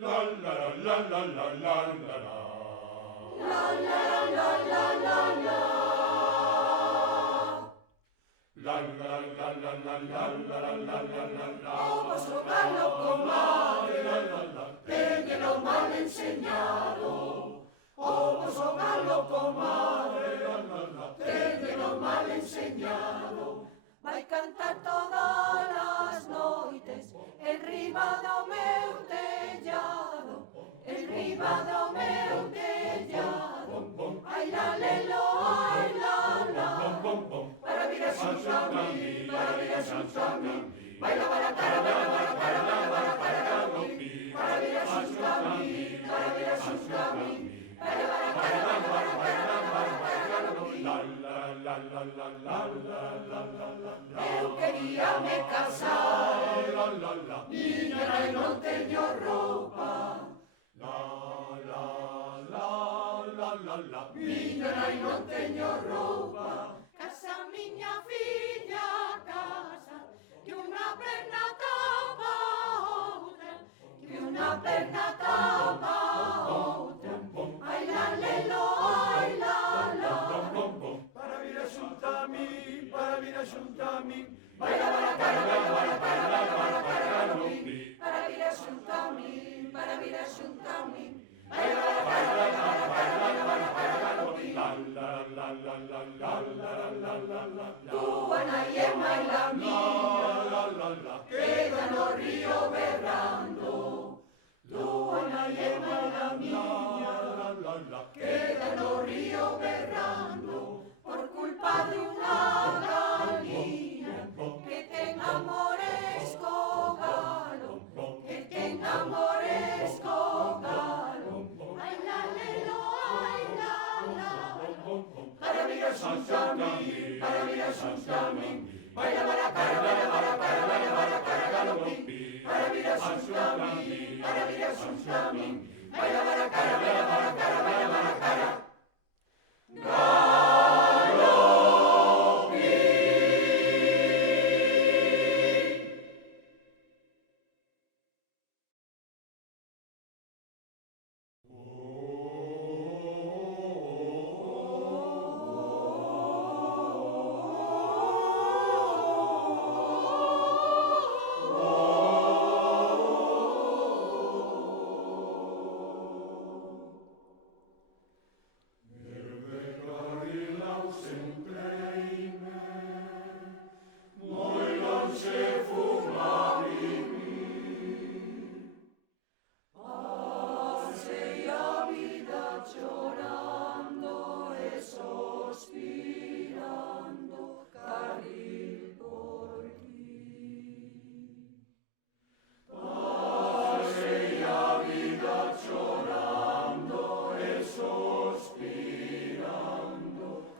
La la la la la la la la. La la la la la la. La la la la la la la la la la. Oh, vuestro galo, comadre, téñelo mal enseñado. Oh, vuestro galo, comadre, téñelo mal enseñado. Vai cantar todas as noites enriba do meu tellado, enriba do meu tellado. Ai la lelo, ai la la, para vir a xunto a mí, para vir a xunto a mí. Baila para cara, baila para cara, baila para cara a mí, para vir a xunto a mí, para vir a xunto a mí. Baila para cara, baila para cara, baila para cara a mí. La la la la la la la la la. Eu quería me casar, La la la. miña nai non teño roupa. La la la la la la. Miña nai non teño roupa. Casa miña filla, casa, que unha perna tapa outra, que unha perna tapa outra. Ai la lelo, ai la la, Para vir a xunto a mí, para vir a xunto a mí. baila para cara, baila para cara, baila para cara a mí, para vir a xunto a mí, para vir a xunto a mí. Baila para cara, baila para cara, baila para cara a mí. La la la la la la la la la la. Túa nai é máis la mía, La la la. queda no río berrando. Túa nai é máis la mía, La la la. queda no río berrando. Por culpa de unha galiña que ten amores co galo, que ten amores co galo. Ai la lelo, ai la la, para vir a xunto a mí, para vir a xunto a mí. Baila para cara, baila para cara, baila para cara a mí, para vir a xunto a mí, para vir a xunto a mí. Baila para cara, baila para cara, baila para cara. Pasei a vida chorando e sospirando, carril por ti. Pasei a vida chorando e sospirando,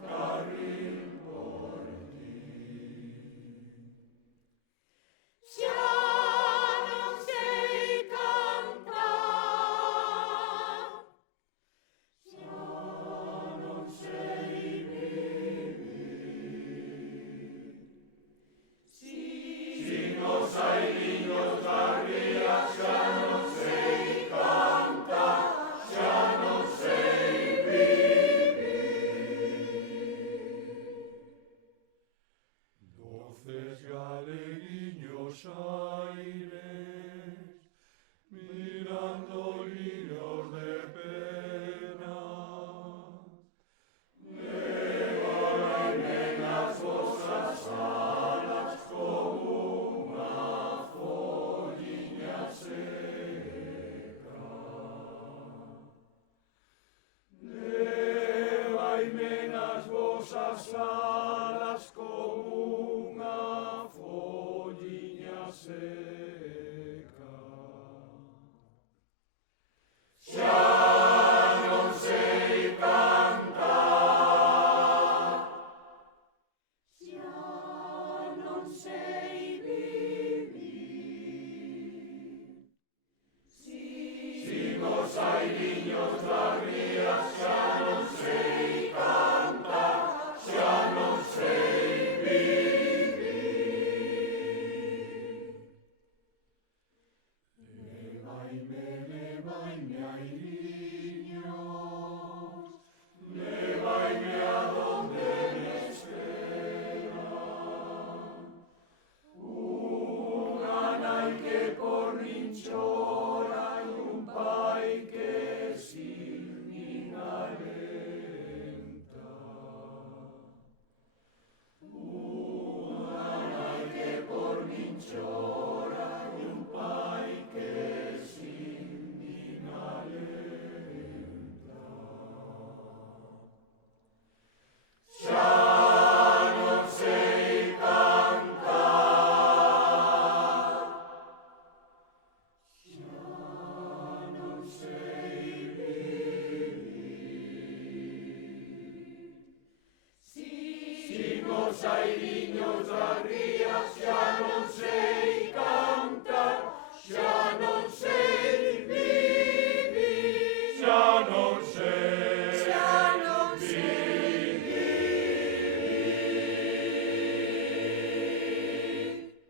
carril por ti. Xa non sei cantar, xa non sei vivir. Sin os airiños das rías xa non sei cantar, xa non sei vivir. Doces galeriños aires, mirando liños de pena. Lévame nas vosas alas como unha folliña seca. Lévame nas vosas alas como unha folliña seca. Xa non sei cantar, Xa non sei vivir. sin os airiños das rías xa non sei cantar, xa non sei vivir. Lévame Vimos ai viños das rías, xa non se